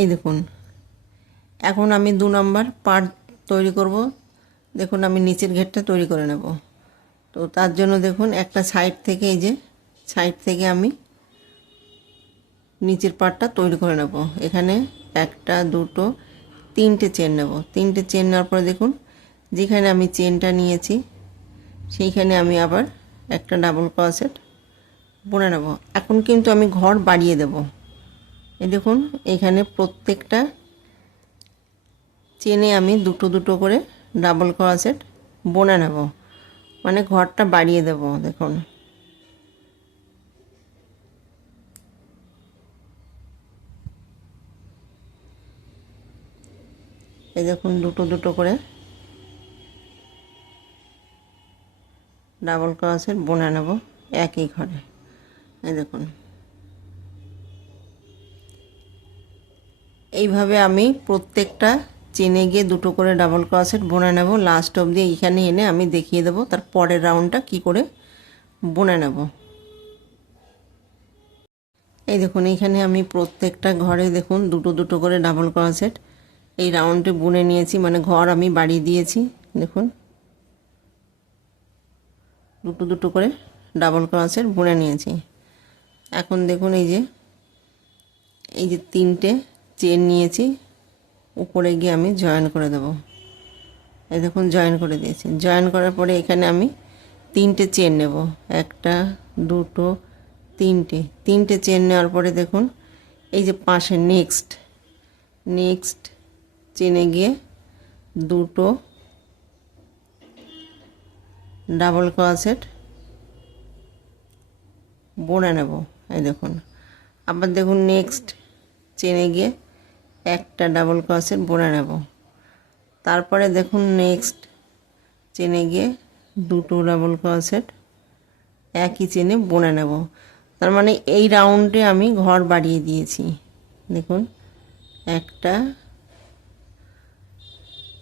এই দেখুন। এখন আমি দু নম্বর পার্ট তৈরি করব। দেখুন, আমি নিচের ঘেরটা তৈরি করে নেব। তো তার জন্য দেখুন, একটা সাইড থেকে এই যে, সাইড থেকে আমি নিচের পার্টটা তৈরি করে নেব। এখানে একটা, দুটো, তিনটে চেন নেব। তিনটে চেন নেওয়ার পরে দেখুন, যেখানে আমি চেনটা নিয়েছি, সেইখানে আমি আবার একটা ডাবল ক্রসেট বুনে নেব। এখন কিন্তু আমি ঘর বাড়িয়ে দেব। এই দেখুন, এখানে প্রত্যেকটা চেনে আমি দুটো দুটো করে ডাবল ক্রসেট বুনে নেব। মানে ঘরটা বাড়িয়ে দেব, দেখুন। এই দেখুন, দুটো দুটো করে ডাবল ক্রসের বোনা নেব, একই ঘরে। এই দেখুন। এইভাবে আমি প্রত্যেকটা চেনে গিয়ে দুটো করে ডাবল ক্রসেট বোনা নেব। লাস্ট অবধি এইখানে এনে আমি দেখিয়ে দেবো তার পরের রাউন্ডটা কি করে বোনা নেব। এই দেখুন, এইখানে আমি প্রত্যেকটা ঘরে দেখুন দুটো দুটো করে ডাবল ক্রসেট এই রাউন্ডে বুনে নিয়েছি মানে ঘর আমি বাড়িয়ে দিয়েছি, দেখুন। দুটো দুটো করে ডাবল ক্রসের বুনে নিয়েছি। এখন দেখুন এই যে এই যে তিনটে চেন নিয়েছি। উপরে গিয়ে আমি জয়েন করে দেব। এই দেখুন, জয়েন করে দিয়েছি। জয়েন করার পরে এখানে আমি তিনটে চেন নেব। একটা, দুটো, তিনটে। তিনটে চেন নেওয়ার পরে দেখুন, এই যে পাশে নেক্সট নেক্সট চেনে গিয়ে দুটো ডাবল ক্রসেট বোনা নেব। এই দেখুন। আবার দেখুন নেক্সট চেনে গিয়ে একটা ডাবল ক্রসেট বোনা নেব। তারপরে দেখুন নেক্সট চেনে গিয়ে দুটো ডাবল ক্রসেট একই চেনে বোনা নেব। তার মানে এই রাউন্ডে আমি ঘর বাড়িয়ে দিয়েছি। দেখুন, একটা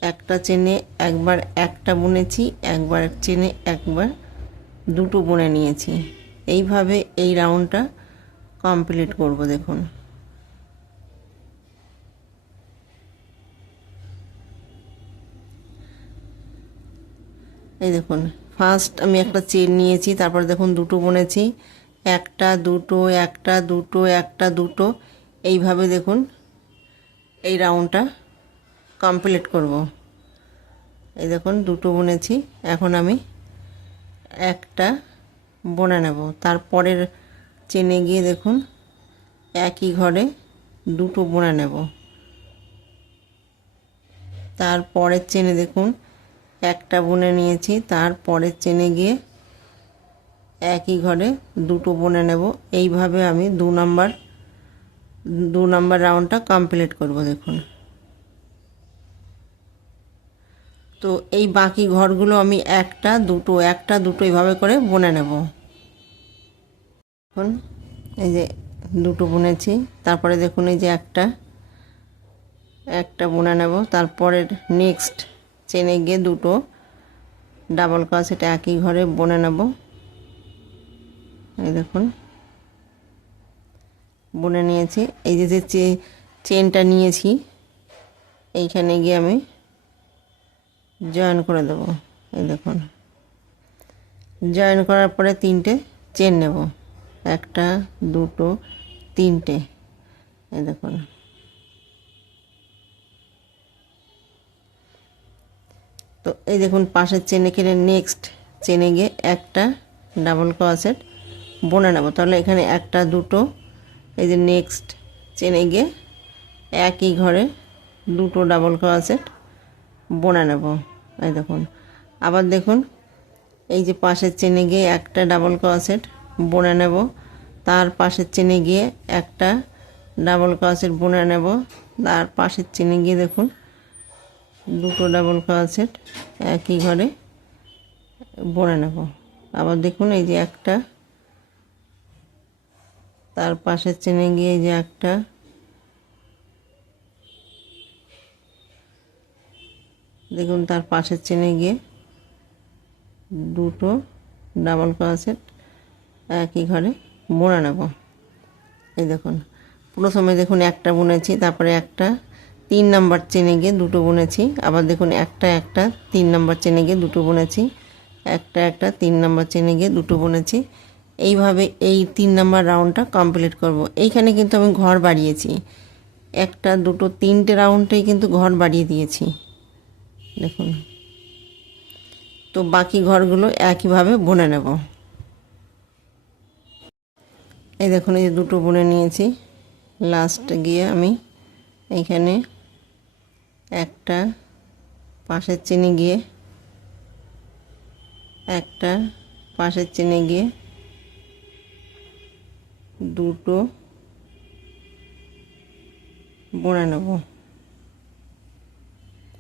একটা চেনে একবার একটা বুনেছি, একবার চেনে একবার দুটো বুনে নিয়েছি। এইভাবে এই রাউন্ডটা কমপ্লিট করব, দেখুন। এই দেখুন ফার্স্ট আমি একটা চেন নিয়েছি, তারপর দেখুন দুটো বুনেছি, একটা, দুটো একটা দুটো একটা, দুটো, এইভাবে দেখুন এই রাউন্ডটা কমপ্লিট করব। এই দেখুন, দুটো বুনেছি, এখন আমি একটা বোনা নেব। তারপরের চেনে গিয়ে দেখুন একই ঘরে দুটো বোনা নেব। তারপরের চেনে দেখুন একটা বুনে নিয়েছি, তারপরের চেনে গিয়ে একই ঘরে দুটো বুনে নেব। এইভাবে আমি দু নাম্বার দু নাম্বার রাউন্ডটা কমপ্লিট করব, দেখুন। তো এই বাকি ঘরগুলো আমি একটা, দুটো একটা, দুটো এইভাবে করে বুনে নেব। এখন এই যে দুটো বুনেছি, তারপরে দেখুন এই যে একটা একটা বুনে নেব। তারপরে নেক্সট চেনে গিয়ে দুটো ডাবল ক্রস এটা একই ঘরে বনে নেব। এই দেখুন। বনে নিয়েছি। এই যে যে চেনটা নিয়েছি, এইখানে গিয়ে আমি জয়েন করে দেব। এই দেখুন। জয়েন করার পরে তিনটে চেন নেব। একটা, দুটো, তিনটে। এই দেখুন। তো এই দেখুন, পাশের চেনে খেলে নেক্সট চেনে গিয়ে একটা ডাবল ক্রসেট বোনা নেব। তাহলে এখানে একটা, দুটো, এই যে নেক্সট চেনে গিয়ে একই ঘরে দুটো ডাবল ক্রসেট বোনা নেব। এই দেখুন, আবার দেখুন, এই যে পাশের চেনে গিয়ে একটা ডাবল ক্রসেট বোনা নেব, তার পাশের চেনে গিয়ে একটা ডাবল ক্রসেট বোনা নেব, তার পাশের চেনে গিয়ে দেখুন দুটো ডাবল ক্রসেট একই ঘরে বোনা নেব। আবার দেখুন এই যে একটা, তার পাশের চেনে গিয়ে যে একটা, দেখুন তার পাশের চেনে গিয়ে দুটো ডাবল ক্রসেট একই ঘরে বোনা নেব। এই দেখুন, প্রথমে দেখুন একটা বুনেছি, তারপরে একটা তিন নাম্বার চেনে গিয়ে দুটো বুনেছি। আবার দেখুন, একটা একটা, তিন নাম্বার চেনে গিয়ে দুটো বুনেছি। একটা একটা, তিন নাম্বার চেনে গিয়ে দুটো বুনেছি। এইভাবে এই তিন নাম্বার রাউন্ডটা কমপ্লিট করব। এইখানে কিন্তু আমি ঘর বাড়িয়েছি। একটা, দুটো, তিনটে রাউন্ডেই কিন্তু ঘর বাড়িয়ে দিয়েছি। দেখুন। তো বাকি ঘরগুলো একইভাবে বুনে নেব। এই দেখুন, এই যে দুটো বুনে নিয়েছি। লাস্ট গিয়ে আমি এইখানে একটা, পাশের চেনে গিয়ে, একটা, পাশের চেনে গিয়ে, দুটো বুনে নেব।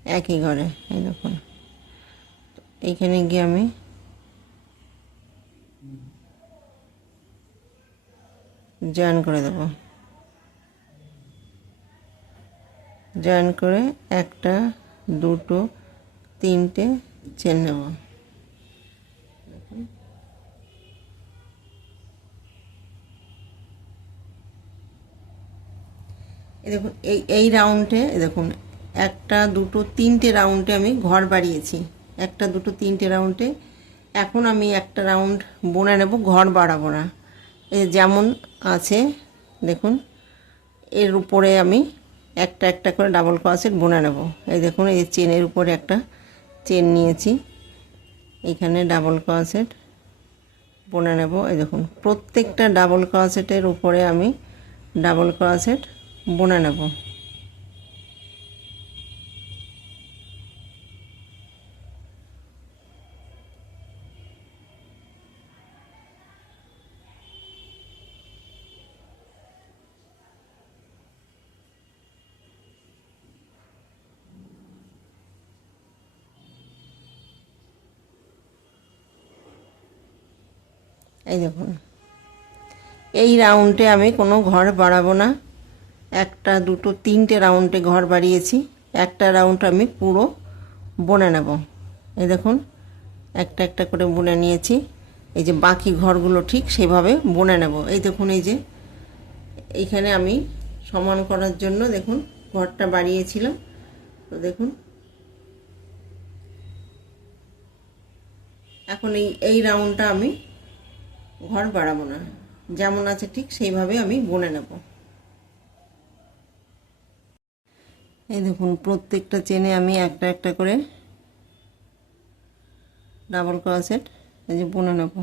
একই ঘরে, এই দেখুন। এইখানে গিয়ে আমি জয়েন করে দেব। জয়েন করে একটা, দুটো, তিনটে চেন নেব। দেখুন, এই এই রাউন্ডে দেখুন, একটা, দুটো, তিনটে রাউন্ডে আমি ঘর বাড়িয়েছি। একটা, দুটো, তিনটে রাউন্ডে। এখন আমি একটা রাউন্ড বোনে নেব, ঘর বাড়াবো না। যেমন আছে, দেখুন, এর উপরে আমি একটা একটা করে ডাবল ক্রসেট বোনা নেব। এই দেখুন, এই চেনের উপরে একটা চেন নিয়েছি। এখানে ডাবল ক্রসেট বোনা নেব। এই দেখুন, প্রত্যেকটা ডাবল ক্রসেটের উপরে আমি ডাবল ক্রসেট বোনা নেব। এই দেখুন। এই রাউন্ডে আমি কোনো ঘর বাড়াবো না। একটা, দুটো, তিনটে রাউন্ডে ঘর বাড়িয়েছি। একটা রাউন্ড আমি পুরো বনে নেব। এই দেখুন, একটা একটা করে বুনে নিয়েছি। এই যে বাকি ঘরগুলো ঠিক সেভাবে বুনে নেব। এই দেখুন, এই যে এইখানে আমি সমান করার জন্য দেখুন ঘরটা বাড়িয়েছিলাম। তো দেখুন, এখন এই এই রাউন্ডটা আমি ঘর বাড়াবো না। যেমন আছে ঠিক সেইভাবে আমি বনে নেব। এই দেখুন, প্রত্যেকটা চেনে আমি একটা একটা করে ডাবল ক্রসেট এই যে বনে নেব।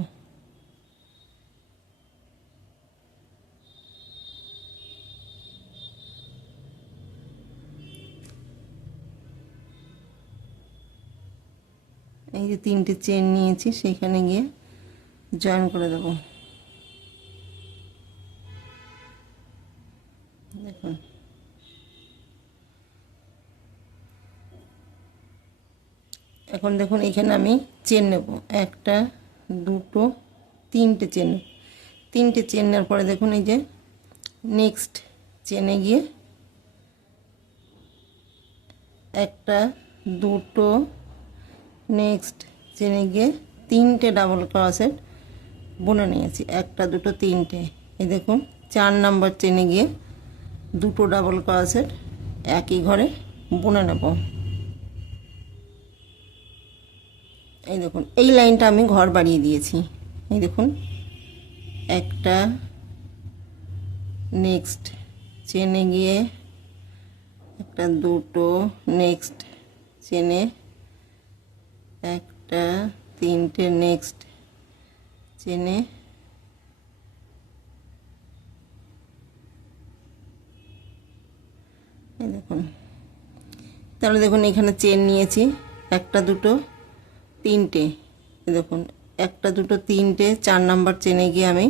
এই যে তিনটে চেন নিয়েছি, সেইখানে গিয়ে জয়েন করে দেবো। দেখুন। এখন দেখুন, এখানে আমি চেন নেব। একটা, দুটো, তিনটে চেন। তিনটে চেন নেওয়ার পরে দেখুন, এই যে নেক্সট চেনে গিয়ে একটা, দুটো, নেক্সট চেনে গিয়ে তিনটে ডাবল ক্রসেট বুনে নিয়েছি, একটা, দুটো, তিনটে। এই দেখুন, চার নাম্বার চেনে গিয়ে দুটো ডাবল ক্রসেট একই ঘরে বুনে নেব। এই দেখুন, এই লাইনটা আমি ঘর বাড়িয়ে দিয়েছি। এই দেখুন, একটা নেক্সট চেনে গিয়ে একটা, দুটো নেক্সট চেনে, একটা, তিনটে নেক্সট চেনে। দেখুন। তাহলে দেখুন, এখানে চেন নিয়েছি, একটা, দুটো, তিনটে। দেখুন, একটা, দুটো, তিনটে, চার নাম্বার চেনে গিয়ে আমি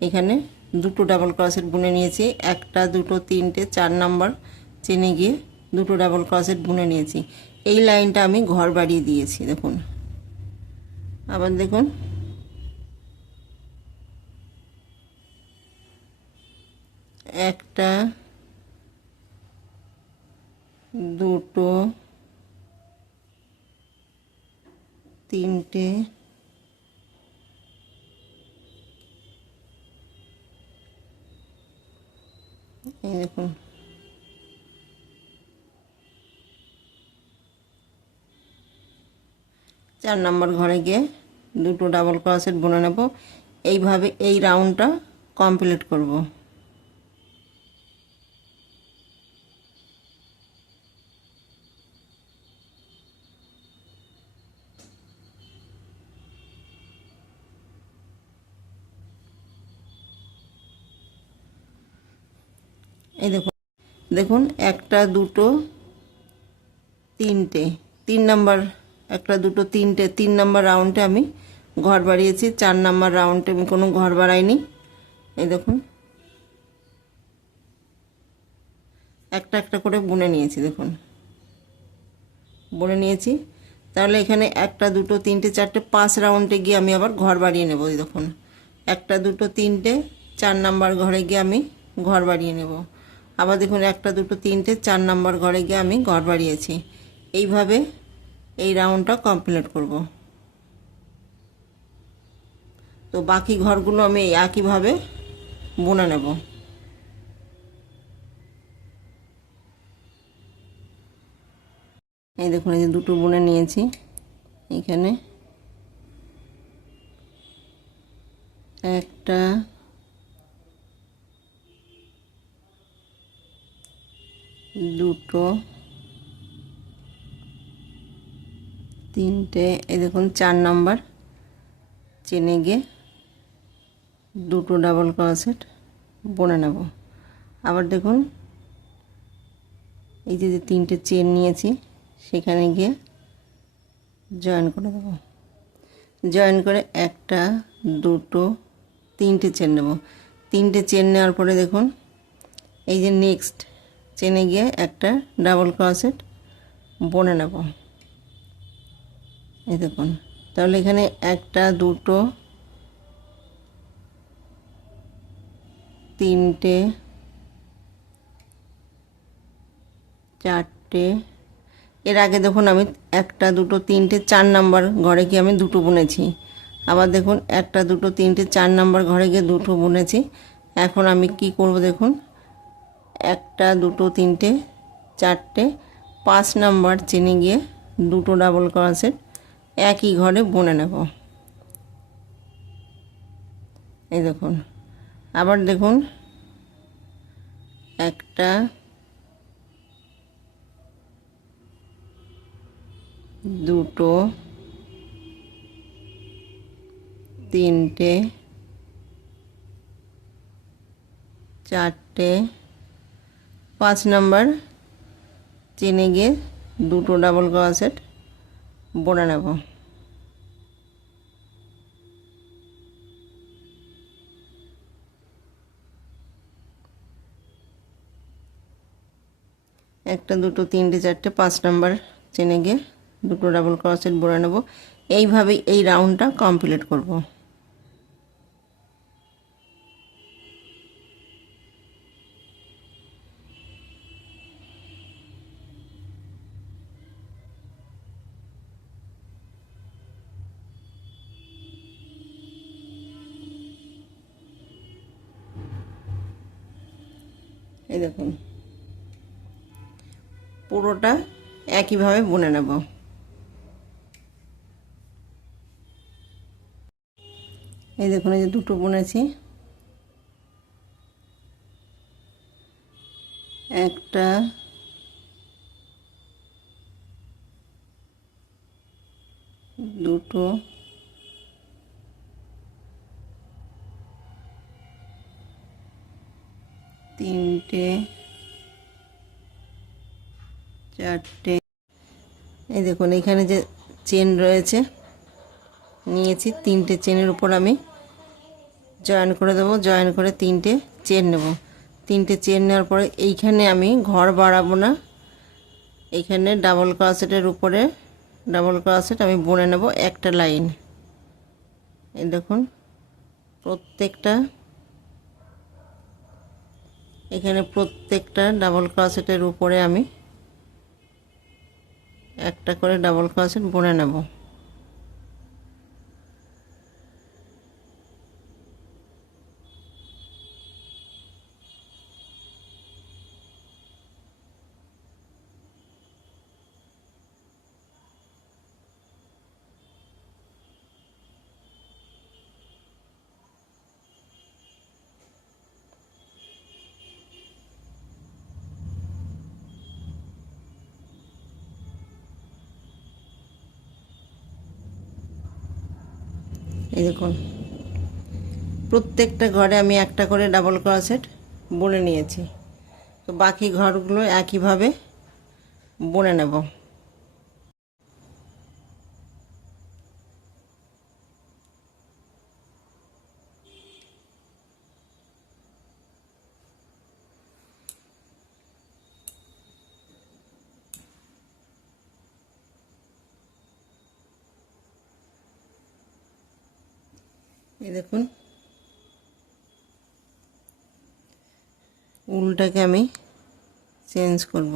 এখানে দুটো ডাবল ক্রসেট বুনে নিয়েছি। একটা, দুটো, তিনটে, চার নাম্বার চেনে গিয়ে দুটো ডাবল ক্রসেট বুনে নিয়েছি। এই লাইনটা আমি ঘর বাড়িয়ে দিয়েছি, দেখুন। আবার দেখুন। একটা, দুটো, তিনটে দেখুন। চার নম্বর ঘরে গিয়ে দুটো ডাবল ক্রসেট বুনে নেব। এইভাবে এই রাউন্ডটা কমপ্লিট করব। এই দেখুন দেখুন, একটা, দুটো, তিনটে, তিন নাম্বার, একটা, দুটো, তিনটে, তিন নাম্বার রাউন্ডে আমি ঘর বাড়িয়েছি, চার নাম্বার রাউন্ডে আমি কোনো ঘর বাড়াইনি। এই দেখুন, একটা একটা করে বুনে নিয়েছি, দেখুন। বুনে নিয়েছি, তাহলে এখানে একটা, দুটো, তিনটে, চারটে, পাঁচ রাউন্ডে গিয়ে আমি আবার ঘর বাড়িয়ে নেব দেখুন। একটা, দুটো, তিনটে, চার নাম্বার ঘরে গিয়ে আমি ঘর বাড়িয়ে নেব। আবার দেখুন, একটা, দুটো, তিনটে, চার নাম্বার ঘরে গিয়ে আমি ঘর বাড়িয়েছি। এইভাবে এই রাউন্ডটা কমপ্লিট করব। তো বাকি ঘরগুলো আমি একইভাবে বুনে নেব। এই দেখুন, এই যে দুটো বুনে নিয়েছি এখানে। একটা দুটো, তিনটে, এই দেখুন চার নম্বর, চেনে গিয়ে দুটো ডাবল ক্রসেট বনে নেব। আবার দেখুন, এই যে যে তিনটে চেন নিয়েছি, সেখানে গিয়ে জয়েন করে দেবো। জয়েন করে একটা, দুটো, তিনটে চেন নেব। তিনটে চেন নেওয়ার পরে দেখুন, এই যে নেক্সট চেনে গিয়ে একটা ডাবল ক্রসেট বনে নেব। এই দেখুন, তাহলে এখানে একটা, দুটো, তিনটে, চারটে। এর আগে দেখুন আমি একটা, দুটো, তিনটে, চার নাম্বার ঘরে গিয়ে আমি দুটো বুনেছি। আবার দেখুন, একটা, দুটো, তিনটে, চার নাম্বার ঘরে গিয়ে দুটো বুনেছি। এখন আমি কি করব দেখুন একটা, দুটো, তিনটে, চারটে, পাঁচ নাম্বার চেনে গিয়ে দুটো ডাবল ক্রসেট একই ঘরে বুনে নেব। এই দেখুন, আবার দেখুন, একটা, দুটো, তিনটে, চারটে পাঁচ নাম্বার চেনে গিয়ে দুটো ডাবল ক্রসেট বনে নেব। একটা, দুটো, তিনটে, চারটে, পাঁচ নাম্বার চেনে গিয়ে দুটো ডাবল ক্রসেট বনে নেব। এইভাবেই এই রাউন্ডটা কমপ্লিট করব। এই দেখুন। পুরোটা একইভাবে বুনে নেব। এই দেখুন এই যে দুটো বুনেছি। একটা চারটে। এই দেখুন, এখানে যে চেন রয়েছে, নিয়েছি তিনটে চেনের উপর আমি জয়েন করে দেবো, জয়েন করে তিনটে চেন নেব। তিনটে চেন নেওয়ার পরে এইখানে আমি ঘর বাড়াবো না। এইখানে ডাবল ক্রসেটের উপরে ডাবল ক্রসেট আমি বুনে নেব একটা লাইন। এই দেখুন, প্রত্যেকটা, এখানে প্রত্যেকটা ডাবল ক্রসেটের উপরে আমি একটা করে ডাবল ক্রসেট বুনে নেব। এই দেখুন। প্রত্যেকটা ঘরে আমি একটা করে ডাবল ক্রসেট বুনে নিয়েছি। তো বাকি ঘরগুলো একইভাবে বুনে নেব এই দেখুন। উলটাকে আমি চেঞ্জ করব।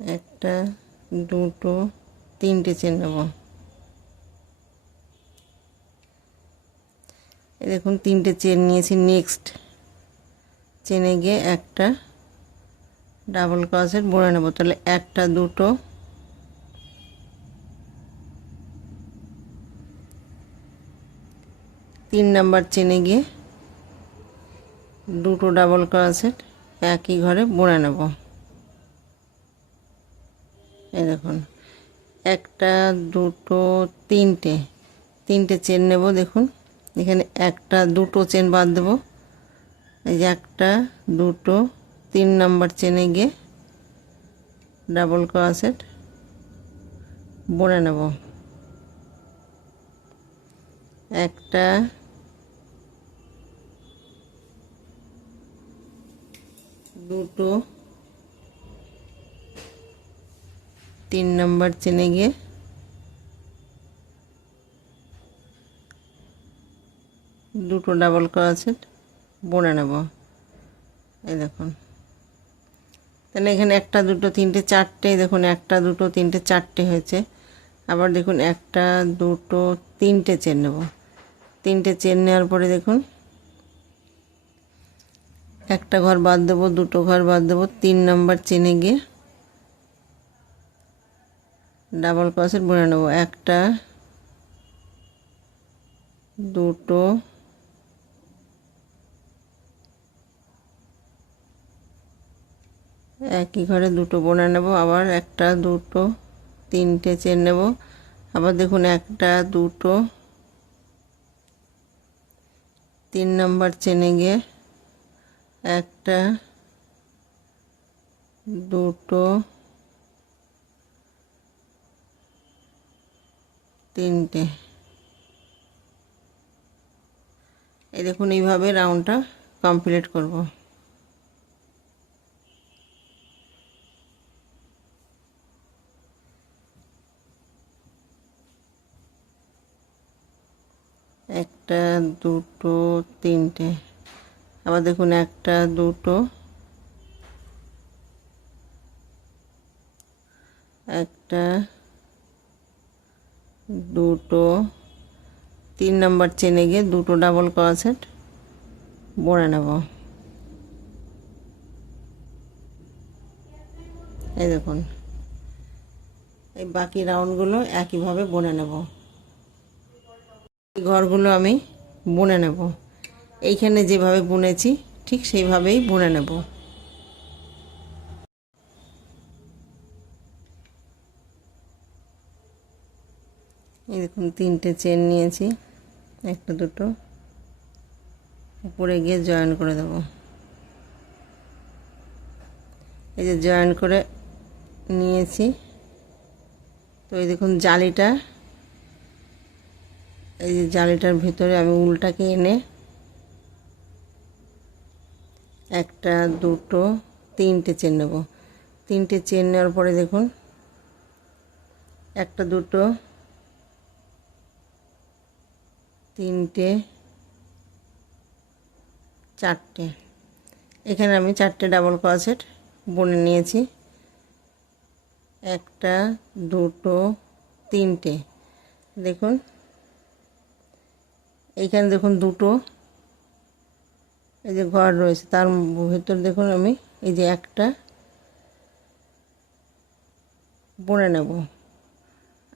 একটা, দুটো, তিনটে চেন নেব। দেখুন, তিনটে চেন নিয়েছি। নেক্সট চেনে গিয়ে একটা ডাবল ক্রসেট বনে নেব। তাহলে একটা, দুটো। তিন নাম্বার চেনে গিয়ে দুটো ডাবল ক্রসেট একই ঘরে বনে নেব। এই দেখুন, একটা, দুটো, তিনটে। তিনটে চেন নেব, দেখুন। এখানে একটা, দুটো চেন বাদ দেবো। এই একটা, দুটো, তিন নাম্বার চেনে গিয়ে ডাবল ক্রসেট বনে নেব। একটা, দুটো, তিন নাম্বার চেনে গিয়ে দুটো ডাবল ক্রসেট বনে নেব। এই দেখুন। তাহলে এখানে একটা, দুটো, তিনটে, চারটে, দেখুন একটা, দুটো, তিনটে, চারটে হয়েছে। আবার দেখুন একটা, দুটো, তিনটে চেন নেব। তিনটে চেন নেওয়ার পরে দেখুন, একটা ঘর বাদ দেবো, দুটো ঘর বাদ দেবো, তিন নাম্বার চেনে গিয়ে ডাবল ক্রসেট বনে নেব। একটা, দুটো একই ঘরে দুটো বোনা নেব, আবার একটা, দুটো, তিনটে চেন নেব। আবার দেখুন একটা, দুটো, তিন নাম্বার চেনে গিয়ে একটা, দুটো, তিনটে। এই দেখুন এইভাবে রাউন্ডটা কমপ্লিট করব। একটা, দুটো, তিনটে। আবার দেখুন, একটা, দুটো। একটা, দুটো। তিন নম্বর চেনে গিয়ে দুটো ডাবল ক্রসেট বনে নেব। এই দেখুন, এই বাকি রাউন্ডগুলো একইভাবে বনে নেব। ঘরগুলো আমি বুনে নেব। এইখানে যেভাবে বুনেছি, ঠিক সেইভাবেই বুনে নেব। দেখুন, তিনটে চেন নিয়েছি, একটা দুটো। উপরে গিয়ে জয়েন করে দেব। এই যে জয়েন করে নিয়েছি। তো এই দেখুন, জালিটা এই যে জালিটার ভিতরে আমি উলটাকে এনে একটা, দুটো, তিনটে চেন নেব। তিনটে চেন নেওয়ার পরে দেখুন, একটা, দুটো, তিনটে, চারটে। এখানে আমি চারটে ডাবল ক্রসেট বুনে নিয়েছি। একটা, দুটো, তিনটে। দেখুন এইখানে দেখুন দুটো। এই যে ঘর রয়েছে, তার ভিতর দেখুন আমি এই যে একটা বুনে নেব।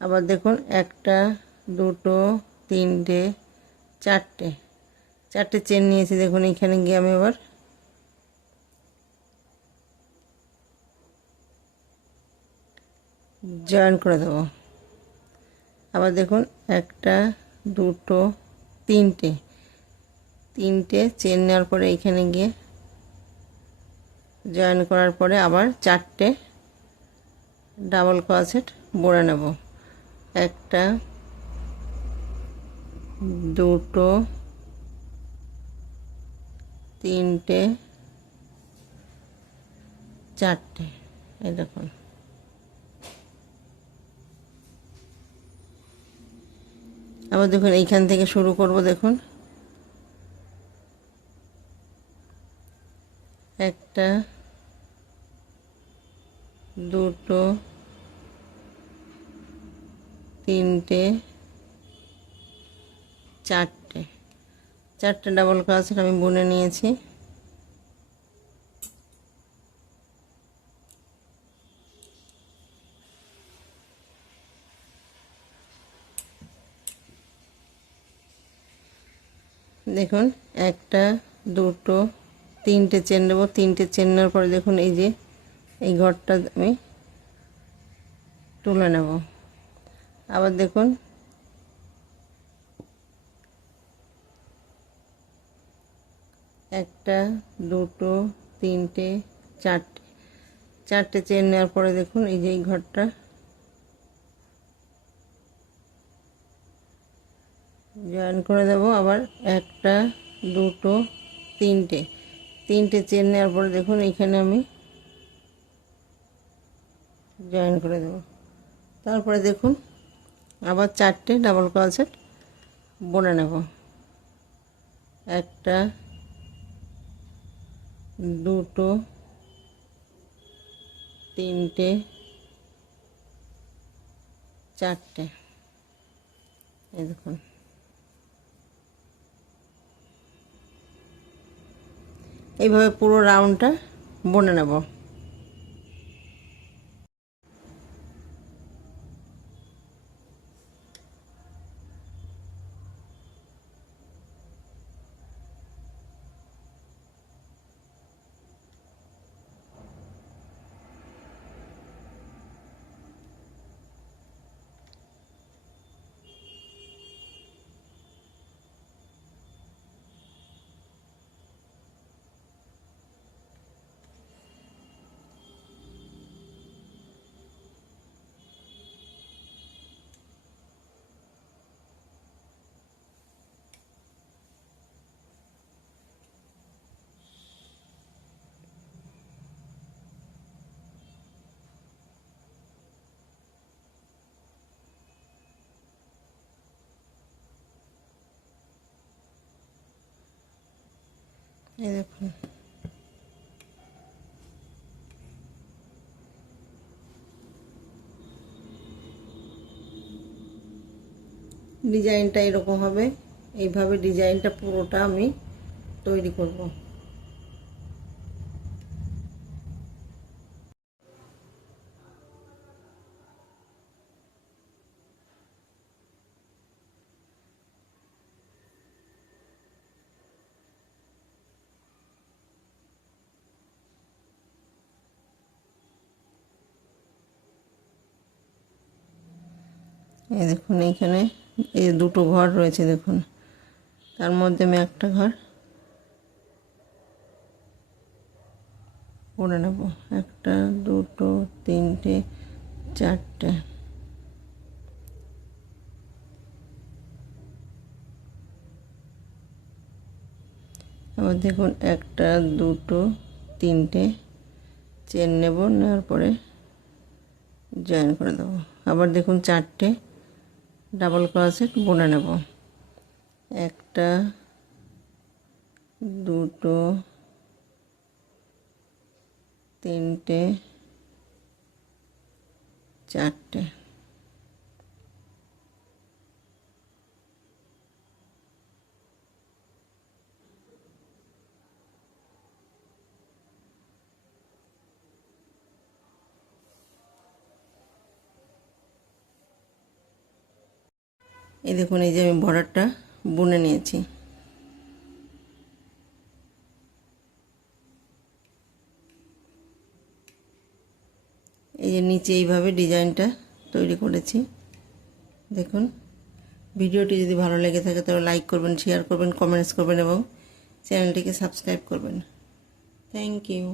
আবার দেখুন একটা, দুটো, তিনটে, চারটে। চারটে চেন নিয়েছি, দেখুন এখানে গিয়ে আমি আবার জয়েন করে দেবো। আবার দেখুন একটা, দুটো তিনটে। তিনটে চেন নেওয়ার পরে এখানে গিয়ে জয়েন করার পরে আবার চারটে ডাবল ক্রসেট বড়ে নেব। একটা, দুটো, তিনটে, চারটে। এই দেখুন। আবার দেখুন, এইখান থেকে শুরু করব, দেখুন। একটা, দুটো, তিনটে, চারটে। চারটে ডাবল ক্রসেট আমি বুনে নিয়েছি। দেখুন, একটা, দুটো, তিনটে চেন নেব তিনটে চেন নেওয়ার পরে দেখুন এই যে, এই ঘরটা আমি তুলে নেব। আবার দেখুন, একটা, দুটো, তিনটে, চারটে চারটে চেন নেওয়ার পরে দেখুন এই যে এই ঘরটা জয়েন করে দেব। আবার একটা, দুটো, তিনটে। তিনটে চেন নেওয়ার পরে দেখুন এইখানে আমি জয়েন করে দেব। তারপরে দেখুন আবার চারটে ডাবল ক্রসেট বনে নেব। একটা, দুটো, তিনটে, চারটে। এই দেখুন। এইভাবে পুরো রাউন্ডটা বনে নেব। এই দেখুন। ডিজাইনটা এরকম হবে। এইভাবে ডিজাইনটা পুরোটা আমি তৈরি করব। এই দেখুন, এইখানে এই দুটো ঘর রয়েছে, দেখুন। তার মধ্যে আমি একটা ঘর করে নেব। একটা, দুটো, তিনটে, চারটে। আবার দেখুন, একটা, দুটো, তিনটে চেন নেব, নেওয়ার পরে জয়েন করে দেবো। আবার দেখুন, চারটে ডাবল ক্রসেট বুনে নেব। একটা দুটো তিনটে চারটে। এই দেখুন, এই যে আমি বর্ডারটা বুনে নিয়েছি। এই যে নিচে এইভাবে ডিজাইনটা তৈরি করেছি। দেখুন, ভিডিওটি যদি ভালো লেগে থাকে তাহলে লাইক করবেন, শেয়ার করবেন, কমেন্টস করবেন এবং চ্যানেলটিকে সাবস্ক্রাইব করবেন। Thank you.